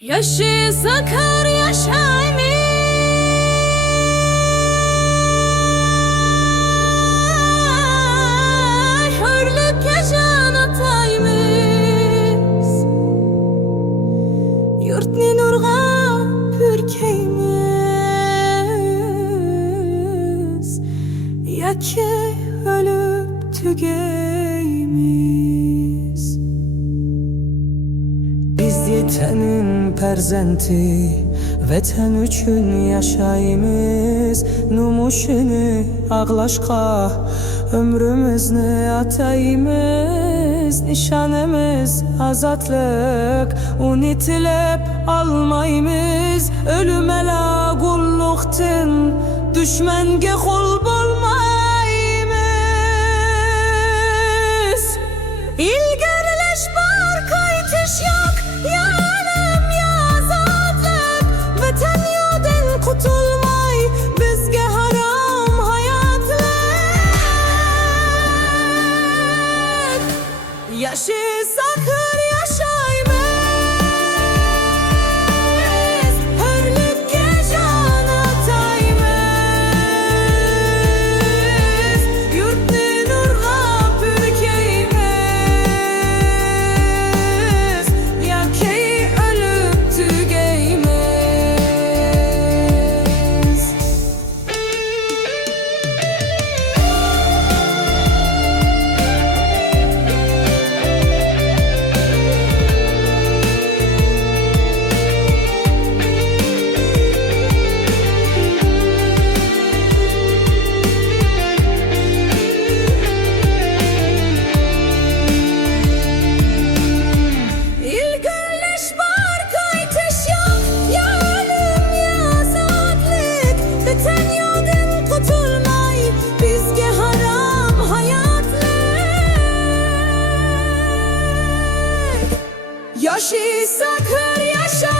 Yaşı sakar yaşaymış Hürlük yaşan ataymış. Yurtni nurga pürkeymiz Yaki ölüp tügeymiz Biz yetenin perzenti Vətən üçün yaşayımız Numuşunu ağlaşqa Ömrümüzni atayımız Nişanımız azadlık Unitilip almayımız Ölüme la qulluqtin Düşmenge Yaşı sakır Yaşı sakır yaşaymış Hürlükке